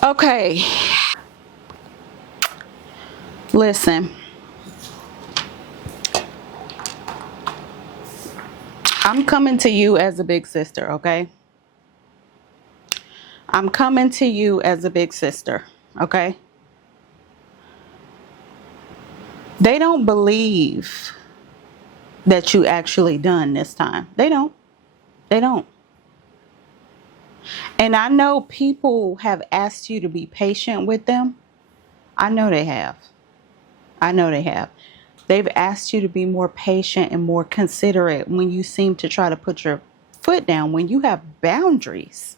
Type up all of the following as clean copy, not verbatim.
Okay, listen, I'm coming to you as a big sister, okay? I'm coming to you as a big sister, okay? They don't believe that you actually done this time. They don't. They don't. And I know people have asked you to be patient with them. I know they have. I know they have. They've asked you to be more patient and more considerate when you seem to try to put your foot down, when you have boundaries,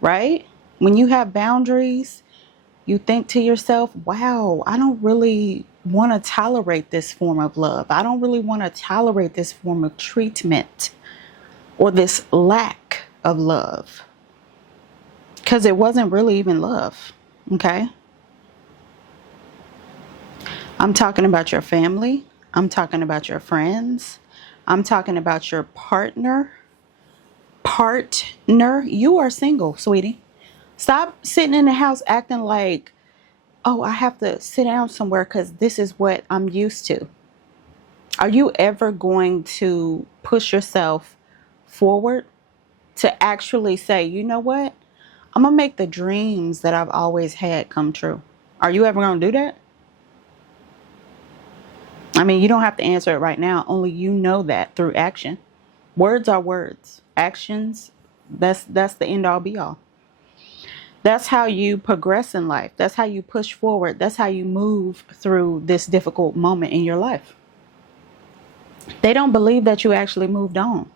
right? When you have boundaries, you think to yourself, wow, I don't really want to tolerate this form of love. I don't really want to tolerate this form of treatment or this lack of love, because it wasn't really even love, okay? I'm talking about your family. I'm talking about your friends. I'm talking about your partner. You are single, sweetie. Stop sitting in the house acting like, oh, I have to sit down somewhere because this is what I'm used to. Are you ever going to push yourself forward to actually say, you know what? I'm going to make the dreams that I've always had come true. Are you ever going to do that? I mean, you don't have to answer it right now. Only you know that through action. Words are words. Actions, that's the end all be all. That's how you progress in life. That's how you push forward. That's how you move through this difficult moment in your life. They don't believe that you actually moved on.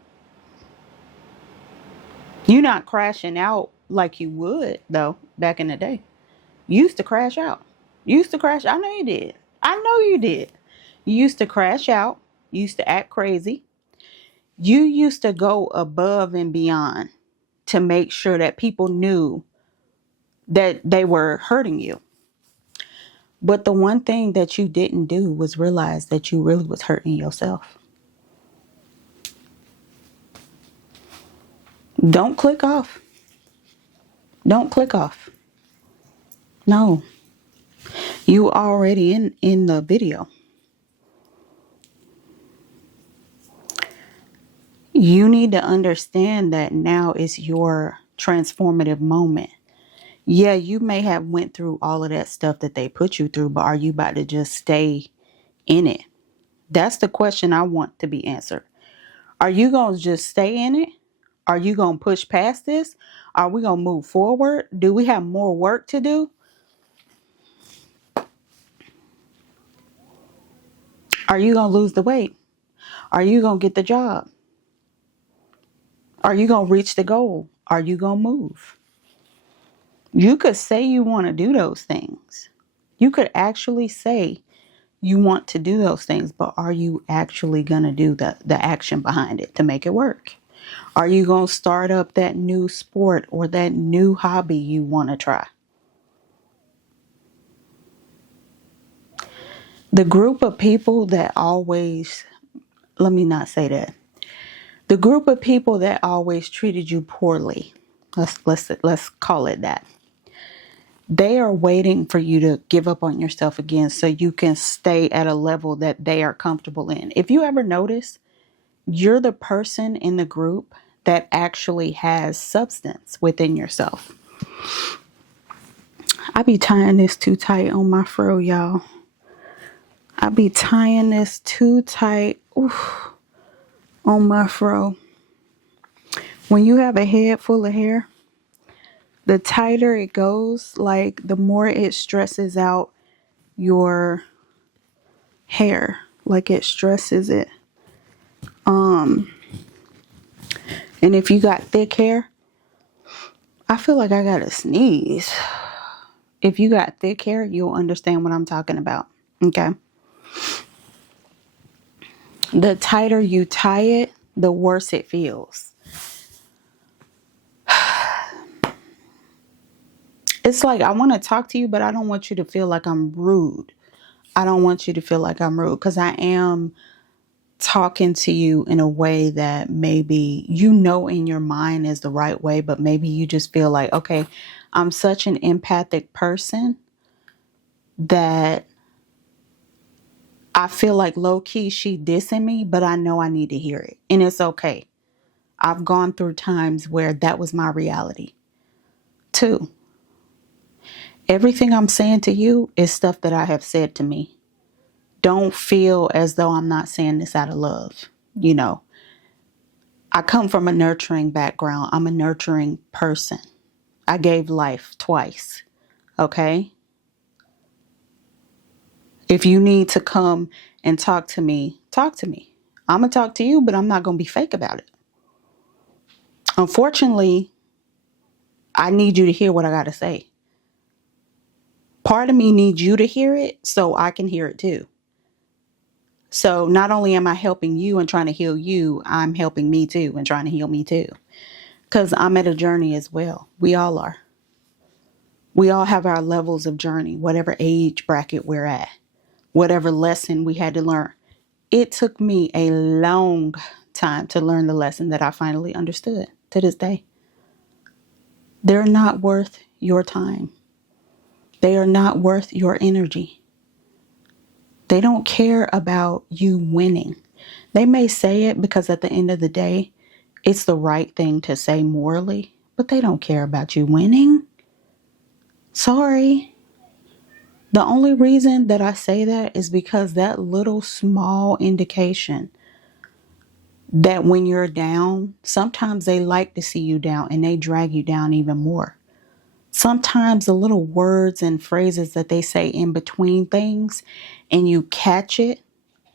You're not crashing out like you would, though, back in the day. You used to crash out. You used to crash. I know you did. I know you did. You used to crash out. You used to act crazy. You used to go above and beyond to make sure that people knew that they were hurting you. But the one thing that you didn't do was realize that you really was hurting yourself. Don't click off. Don't click off. No. You already in the video. You need to understand that now is your transformative moment. Yeah, you may have went through all of that stuff that they put you through, but are you about to just stay in it? That's the question I want to be answered. Are you going to just stay in it? Are you going to push past this? Are we going to move forward? Do we have more work to do? Are you going to lose the weight? Are you going to get the job? Are you going to reach the goal? Are you going to move? You could say you want to do those things. You could actually say you want to do those things, but are you actually going to do the action behind it to make it work? Are you going to start up that new sport or that new hobby you want to try? The group of people that always, let me not say that. The group of people that always treated you poorly, let's call it that. They are waiting for you to give up on yourself again so you can stay at a level that they are comfortable in. If you ever notice, you're the person in the group that actually has substance within yourself. I be tying this too tight on my fro, y'all. I be tying this too tight on my fro. When you have a head full of hair, the tighter it goes, like the more it stresses out your hair, like it stresses it. And if you got thick hair, I feel like I gotta sneeze. If you got thick hair, you'll understand what I'm talking about. Okay. The tighter you tie it, the worse it feels. It's like I want to talk to you, but I don't want you to feel like I'm rude. I don't want you to feel like I'm rude because I am talking to you in a way that maybe you know in your mind is the right way, but maybe you just feel like, okay, I'm such an empathic person that I feel like low key she dissing me, but I know I need to hear it. And it's okay. I've gone through times where that was my reality. Two, everything I'm saying to you is stuff that I have said to me. Don't feel as though I'm not saying this out of love. You know, I come from a nurturing background. I'm a nurturing person. I gave life twice. Okay. If you need to come and talk to me, talk to me. I'm going to talk to you, but I'm not going to be fake about it. Unfortunately, I need you to hear what I got to say. Part of me needs you to hear it so I can hear it too. So not only am I helping you and trying to heal you, I'm helping me too and trying to heal me too. Because I'm at a journey as well. We all are. We all have our levels of journey, whatever age bracket we're at, whatever lesson we had to learn. It took me a long time to learn the lesson that I finally understood to this day. They're not worth your time. They are not worth your energy. They don't care about you winning. They may say it because at the end of the day, it's the right thing to say morally, but they don't care about you winning. Sorry. The only reason that I say that is because that little small indication that when you're down, sometimes they like to see you down and they drag you down even more. Sometimes the little words and phrases that they say in between things and you catch it,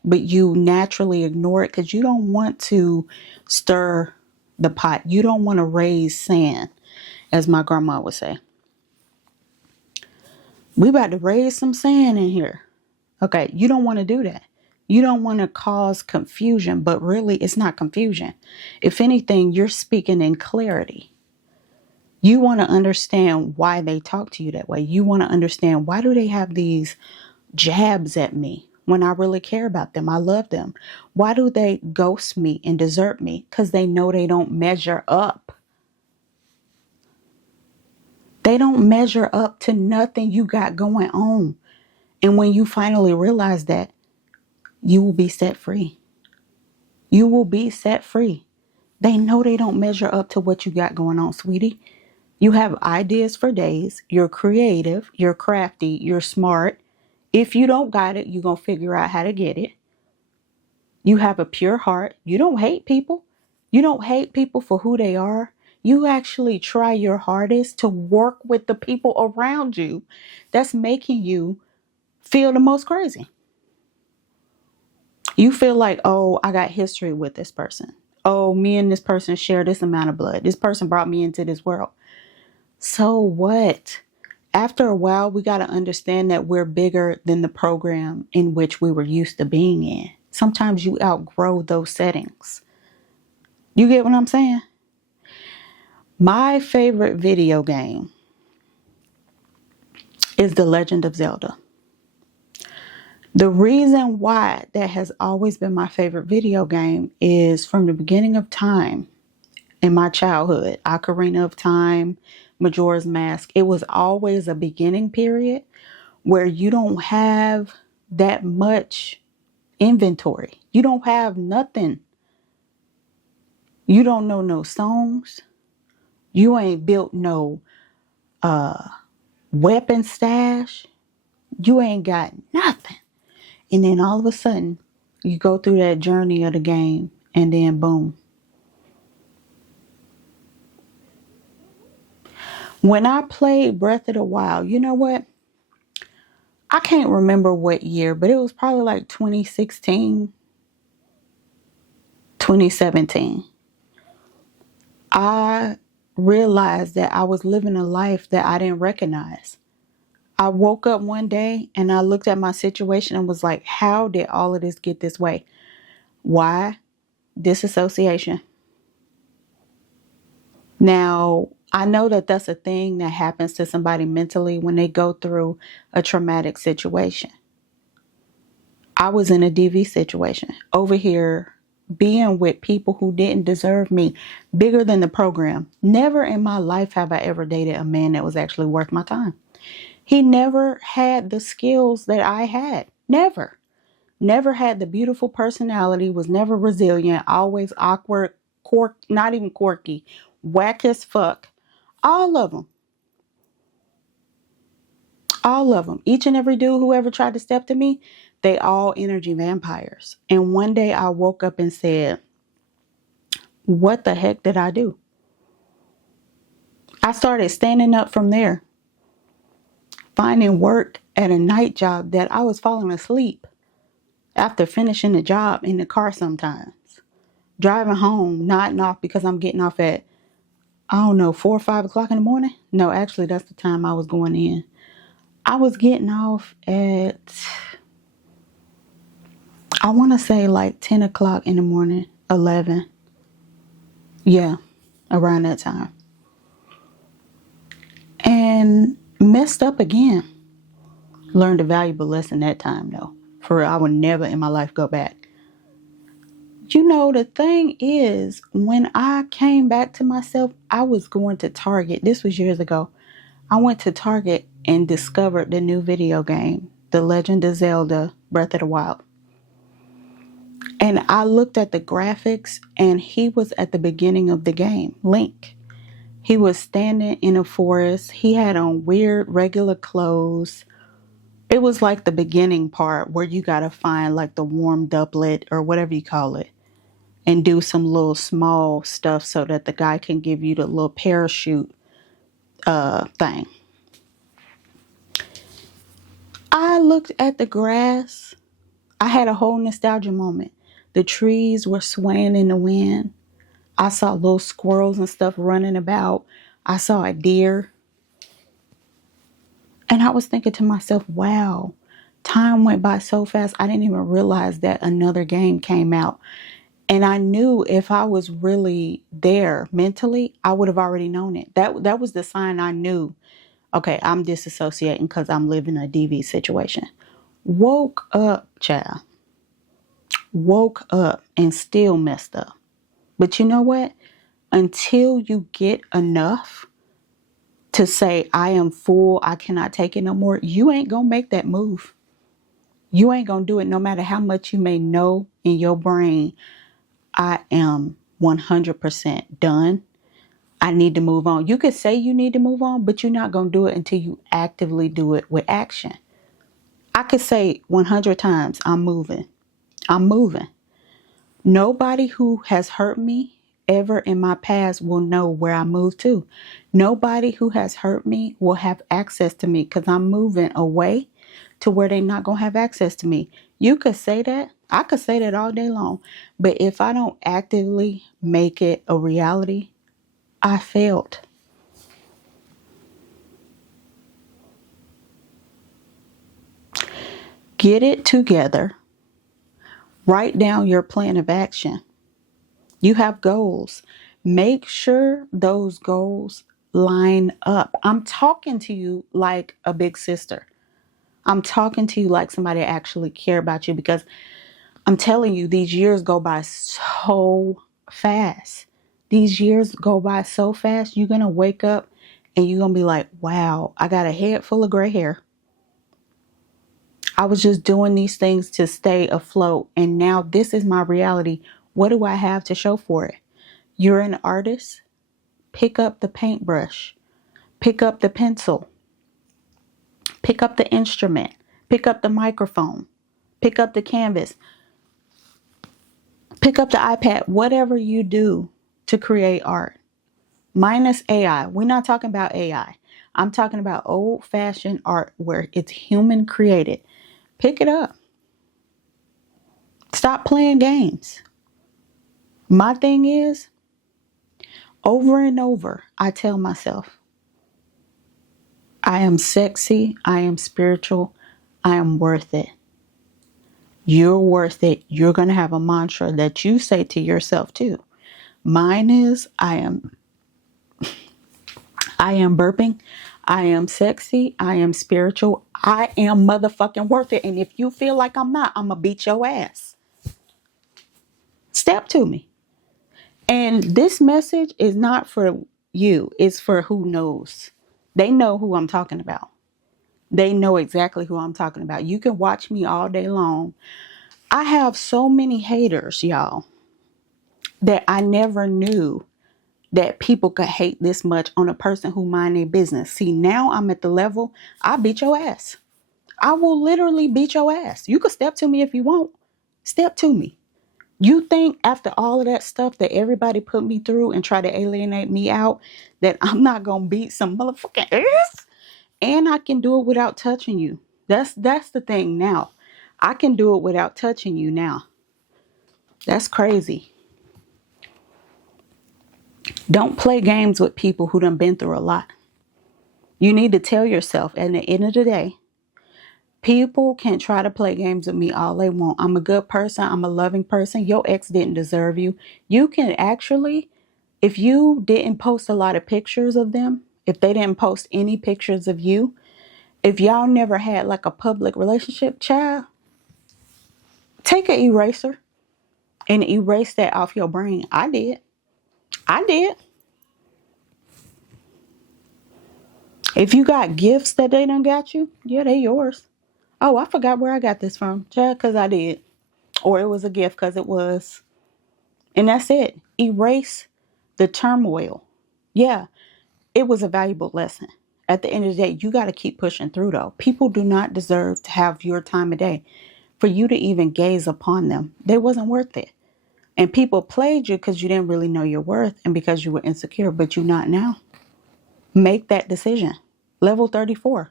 but you naturally ignore it because you don't want to stir the pot. You don't want to raise sand, as my grandma would say. We about to raise some sand in here. Okay, you don't want to do that. You don't want to cause confusion, but really it's not confusion. If anything, you're speaking in clarity. You want to understand why they talk to you that way. You want to understand, why do they have these jabs at me when I really care about them? I love them. Why do they ghost me and desert me? Because they know they don't measure up. They don't measure up to nothing you got going on. And when you finally realize that, you will be set free. You will be set free. They know they don't measure up to what you got going on, sweetie. You have ideas for days. You're creative. You're crafty. You're smart. If you don't got it, you're going to figure out how to get it. You have a pure heart. You don't hate people. You don't hate people for who they are. You actually try your hardest to work with the people around you that's making you feel the most crazy. You feel like, oh, I got history with this person. Oh, me and this person share this amount of blood. This person brought me into this world. So what? After a while, we got to understand that we're bigger than the program in which we were used to being in. Sometimes you outgrow those settings. You get what I'm saying? My favorite video game is The Legend of Zelda. The reason why that has always been my favorite video game is from the beginning of time in my childhood, Ocarina of Time, Majora's Mask. It was always a beginning period where you don't have that much inventory. You don't have nothing. You don't know no songs. You ain't built no weapon stash. You ain't got nothing. And then all of a sudden, you go through that journey of the game and then boom. When I played Breath of the Wild, you know what? I can't remember what year, but it was probably like 2016, 2017. I realized that I was living a life that I didn't recognize. I woke up one day and I looked at my situation and was like, how did all of this get this way? Why? Disassociation. Now, I know that that's a thing that happens to somebody mentally when they go through a traumatic situation. I was in a DV situation over here, being with people who didn't deserve me, bigger than the program. Never in my life have I ever dated a man that was actually worth my time. He never had the skills that I had. Never. Never had the beautiful personality, was never resilient, always awkward, not even quirky, whack as fuck. All of them. All of them. Each and every dude who ever tried to step to me, they all energy vampires. And one day I woke up and said, what the heck did I do? I started standing up from there, finding work at a night job that I was falling asleep after finishing the job in the car sometimes. Driving home, nodding off because I'm getting off at, I don't know, 4 or 5 o'clock in the morning. No, actually, that's the time I was going in. I was getting off at, I want to say like 10 o'clock in the morning, 11. Yeah, around that time. And messed up again. Learned a valuable lesson that time though. For real, I would never in my life go back. You know, the thing is, when I came back to myself, I was going to Target. This was years ago. I went to Target and discovered the new video game, The Legend of Zelda Breath of the Wild. And I looked at the graphics, and he was at the beginning of the game, Link. He was standing in a forest. He had on weird, regular clothes. It was like the beginning part where you got to find like the warm doublet or whatever you call it and do some little small stuff so that the guy can give you the little parachute thing. I looked at the grass. I had a whole nostalgia moment. The trees were swaying in the wind. I saw little squirrels and stuff running about. I saw a deer. And I was thinking to myself, wow, time went by so fast. I didn't even realize that another game came out. And I knew if I was really there mentally, I would have already known it. That was the sign I knew. Okay, I'm disassociating because I'm living a DV situation. Woke up, child. Woke up and still messed up. But you know what? Until you get enough to say, I am full, I cannot take it no more, you ain't going to make that move. You ain't going to do it no matter how much you may know in your brain. I am 100% done. I need to move on. You could say you need to move on, but you're not going to do it until you actively do it with action. I could say 100 times, I'm moving. I'm moving. Nobody who has hurt me ever in my past will know where I moved to. Nobody who has hurt me will have access to me because I'm moving away to where they're not going to have access to me. You could say that. I could say that all day long. But if I don't actively make it a reality, I failed. Get it together. Write down your plan of action. You have goals. Make sure those goals line up. I'm talking to you like a big sister. I'm talking to you like somebody that actually care about you, because I'm telling you, these years go by so fast. These years go by so fast. You're going to wake up and you're going to be like, wow, I got a head full of gray hair. I was just doing these things to stay afloat. And now this is my reality. What do I have to show for it? You're an artist. Pick up the paintbrush. Pick up the pencil. Pick up the instrument. Pick up the microphone. Pick up the canvas. Pick up the iPad. Whatever you do to create art. Minus AI. We're not talking about AI. I'm talking about old-fashioned art where it's human created. Pick it up. Stop playing games. My thing is, over and over, I tell myself, I am sexy, I am spiritual, I am worth it. You're worth it. You're going to have a mantra that you say to yourself too. Mine is, I I am burping. I am sexy. I am spiritual. I am motherfucking worth it. And if you feel like I'm not, I'm going to beat your ass. Step to me. And this message is not for you. It's for who knows. They know who I'm talking about. They know exactly who I'm talking about. You can watch me all day long. I have so many haters, y'all, that I never knew that people could hate this much on a person who mind their business. See, now I'm at the level, I beat your ass. I will literally beat your ass. You could step to me if you want. Step to me. You think after all of that stuff that everybody put me through and try to alienate me out, that I'm not going to beat some motherfucking ass? And I can do it without touching you. That's the thing now. I can do it without touching you now. That's crazy. Don't play games with people who done been through a lot. You need to tell yourself at the end of the day, people can try to play games with me all they want. I'm a good person. I'm a loving person. Your ex didn't deserve you. You can actually, if you didn't post a lot of pictures of them, if they didn't post any pictures of you, if y'all never had like a public relationship, child, take an eraser and erase that off your brain. I did. I did. If you got gifts that they done got you, yeah, they yours. Oh, I forgot where I got this from. Child, because I did. Or it was a gift because it was. And that's it. Erase the turmoil. Yeah, it was a valuable lesson. At the end of the day, you got to keep pushing through though. People do not deserve to have your time of day. For you to even gaze upon them, they wasn't worth it. And people played you because you didn't really know your worth and because you were insecure, but you're not now. Make that decision. Level 34.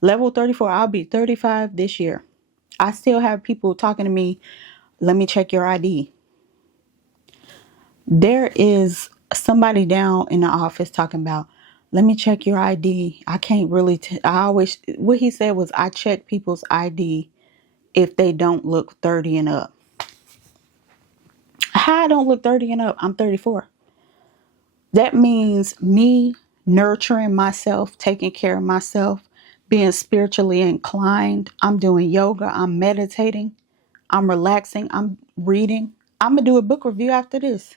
Level 34, I'll be 35 this year. I still have people talking to me, let me check your ID. There is somebody down in the office talking about, let me check your ID. I can't really, what he said was, I check people's ID if they don't look 30 and up. How I don't look 30 and up? I'm 34. That means me nurturing myself, taking care of myself, being spiritually inclined. I'm doing yoga. I'm meditating. I'm relaxing. I'm reading. I'm going to do a book review after this.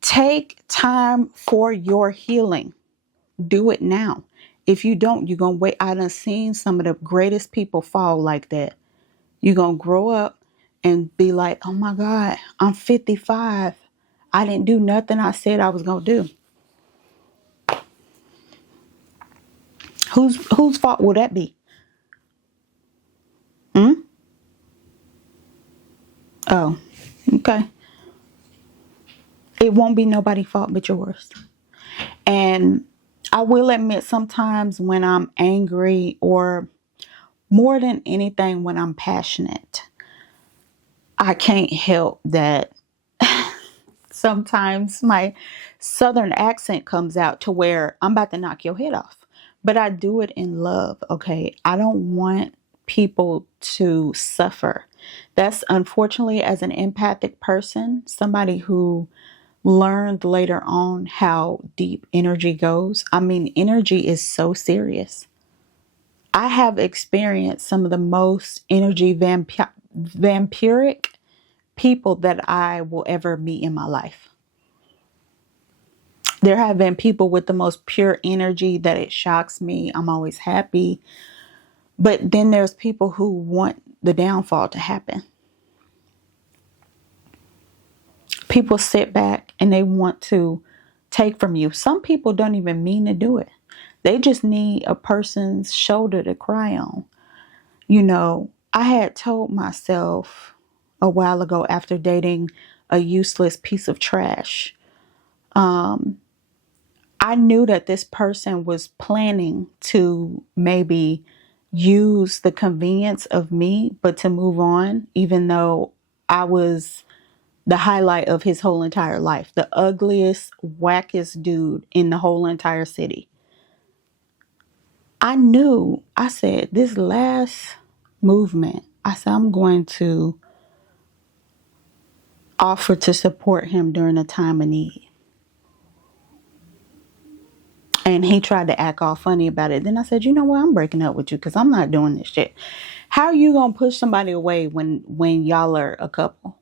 Take time for your healing. Do it now. If you don't, you're going to wait. I done seen some of the greatest people fall like that. You're going to grow up and be like, oh my God, I'm 55. I didn't do nothing I said I was going to do. Whose fault will that be? Oh, okay. It won't be nobody's fault but yours. And I will admit sometimes when I'm angry, or more than anything when I'm passionate, I can't help that sometimes my southern accent comes out to where I'm about to knock your head off. But I do it in love, okay? I don't want people to suffer. That's unfortunately, as an empathic person, somebody who learned later on how deep energy goes. I mean, energy is so serious. I have experienced some of the most energy vampiric people that I will ever meet in my life. There have been people with the most pure energy that it shocks me. I'm always happy. But then there's people who want the downfall to happen. People sit back and they want to take from you. Some people don't even mean to do it. They just need a person's shoulder to cry on. You know, I had told myself a while ago, after dating a useless piece of trash, I knew that this person was planning to maybe use the convenience of me, but to move on, even though I was the highlight of his whole entire life, the ugliest, wackest dude in the whole entire city. I knew, I said, this last movement, I said, I'm going to offer to support him during a time of need. And he tried to act all funny about it. Then I said, you know what? I'm breaking up with you because I'm not doing this shit. How are you going to push somebody away when y'all are a couple?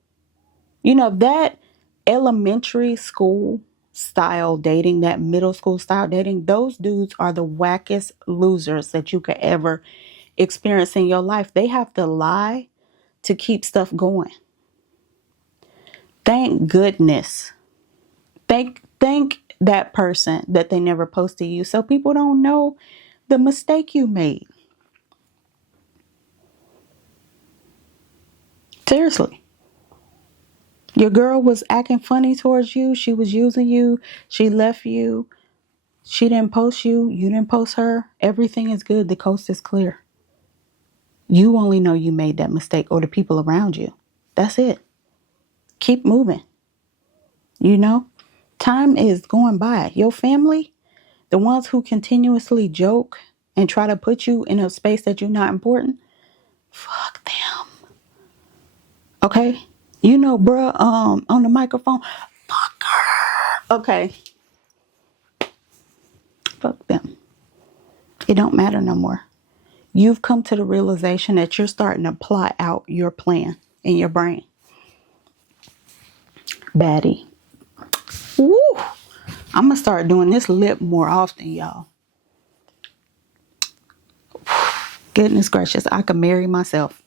You know, that elementary school style dating, that middle school style dating, those dudes are the wackest losers that you could ever experience in your life. They have to lie to keep stuff going. Thank goodness. Thank that person that they never posted you so people don't know the mistake you made. Seriously. Your girl was acting funny towards you. She was using you. She left you. She didn't post you. You didn't post her. Everything is good. The coast is clear. You only know you made that mistake, or the people around you. That's it. Keep moving. You know, time is going by. Your family, the ones who continuously joke and try to put you in a space that you're not important, fuck them. Okay? You know, bruh, on the microphone, fuck her. Okay. Fuck them. It don't matter no more. You've come to the realization that you're starting to plot out your plan in your brain. Baddie. Woo! I'm going to start doing this lip more often, y'all. Goodness gracious, I could marry myself.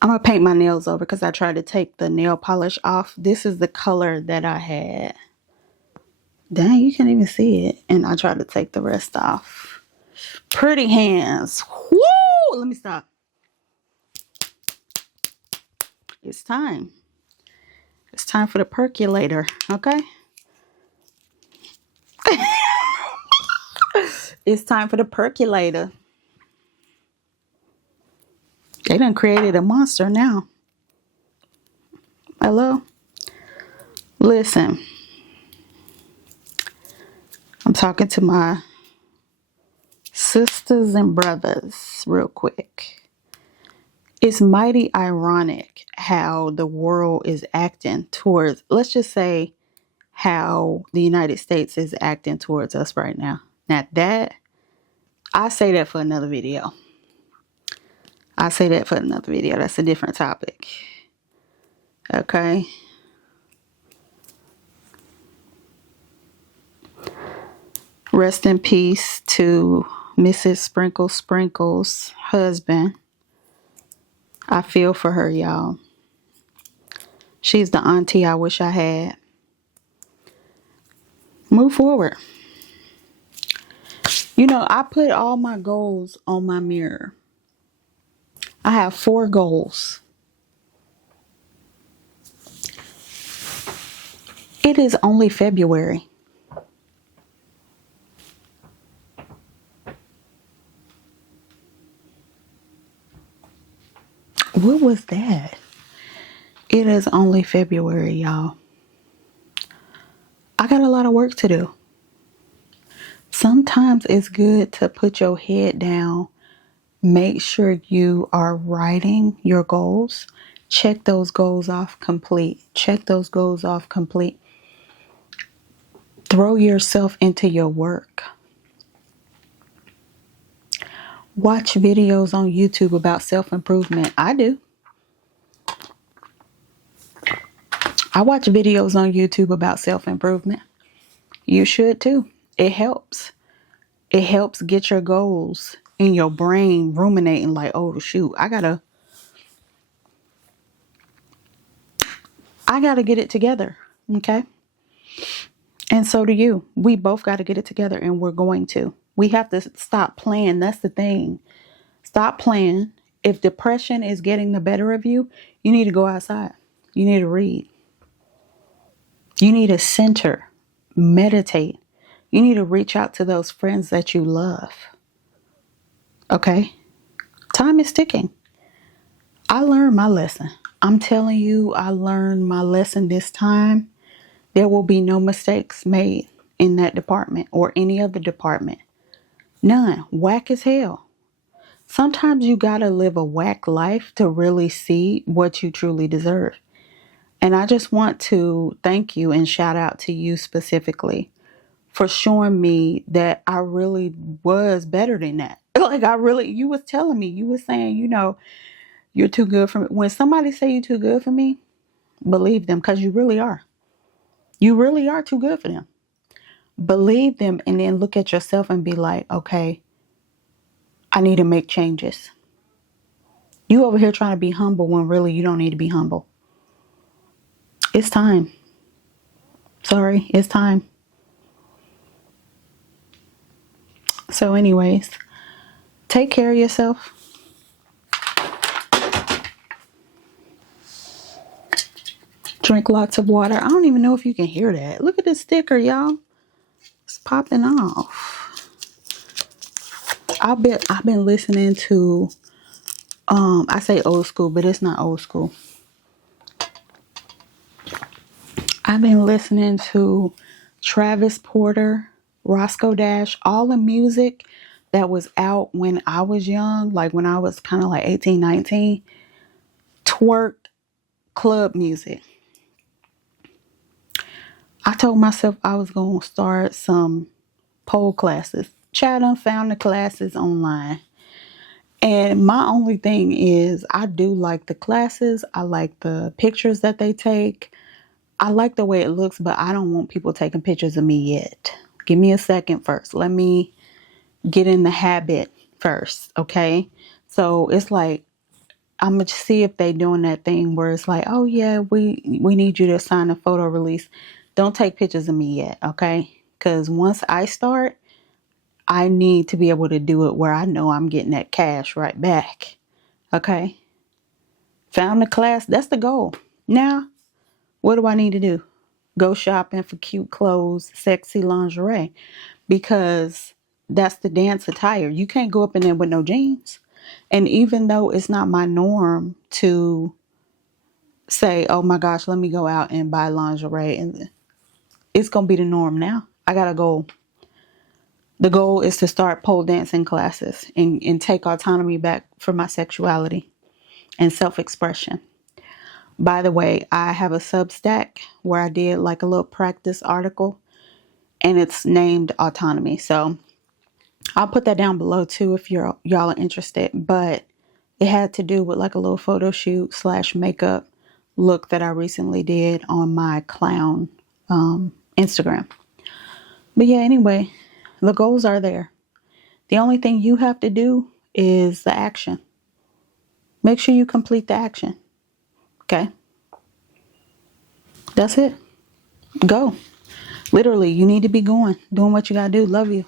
I'm going to paint my nails over because I tried to take the nail polish off. This is the color that I had. Dang, you can't even see it. And I tried to take the rest off. Pretty hands. Woo! Let me stop. It's time. It's time for the percolator, okay? It's time for the percolator. They done created a monster now. Hello? Listen. I'm talking to my sisters and brothers real quick. It's mighty ironic how the world is acting towards, let's just say, how the United States is acting towards us right now. Now I say that for another video. That's a different topic. Okay. Rest in peace to Mrs. Sprinkle's husband. I feel for her, y'all. She's the auntie I wish I had. Move forward. You know, I put all my goals on my mirror. I have 4 goals. It is only February. What was that? It is only February, y'all. I got a lot of work to do. Sometimes it's good to put your head down. Make sure you are writing your goals. Check those goals off complete. Throw yourself into your work. Watch videos on YouTube about self-improvement. I do. I watch videos on YouTube about self-improvement. You should too. It helps. It helps get your goals in your brain ruminating like, oh shoot, I gotta get it together. Okay. And so do you. We both got to get it together, and we're going to. We have to stop playing. That's the thing. Stop playing. If depression is getting the better of you, you need to go outside. You need to read. You need to center, meditate. You need to reach out to those friends that you love. Okay? Time is ticking. I learned my lesson. I'm telling you, I learned my lesson this time. There will be no mistakes made in that department or any other department. None. Whack as hell. Sometimes you gotta live a whack life to really see what you truly deserve. And I just want to thank you and shout out to you specifically for showing me that I really was better than that. Like you was telling me, you was saying, you're too good for me. When somebody say you're too good for me, believe them, because you really are. You really are too good for them. Believe them, and then look at yourself and be like, okay, I need to make changes. You over here trying to be humble when really you don't need to be humble. It's time. Sorry, it's time. So anyways, take care of yourself. Drink lots of water. I don't even know if you can hear that. Look at this sticker, y'all. It's popping off. I've been listening to I say old school, but it's not old school. I've been listening to Travis Porter, Roscoe Dash, all the music that was out when I was young, like when I was kind of like 18, 19. Twerk club music. I told myself I was going to start some pole classes. Child, found the classes online. And my only thing is I do like the classes. I like the pictures that they take. I like the way it looks, but I don't want people taking pictures of me yet. Give me a second first. Let me get in the habit first, okay? So it's like, I'm going to see if they doing that thing where it's like, oh yeah, we need you to sign a photo release. Don't take pictures of me yet, okay? Because once I start, I need to be able to do it where I know I'm getting that cash right back, okay? Found the class. That's the goal. Now, what do I need to do? Go shopping for cute clothes, sexy lingerie, because that's the dance attire. You can't go up in there with no jeans. And even though it's not my norm to say, oh my gosh, let me go out and buy lingerie, and it's going to be the norm now. I got a goal. The goal is to start pole dancing classes and take autonomy back for my sexuality and self-expression. By the way, I have a Substack where I did like a little practice article, and it's named Autonomy. So I'll put that down below too if y'all are interested. But it had to do with like a little photo shoot / makeup look that I recently did on my clown Instagram. But yeah, anyway, the goals are there. The only thing you have to do is the action. Make sure you complete the action. Okay? That's it. Go. Literally, you need to be going, doing what you gotta do. Love you.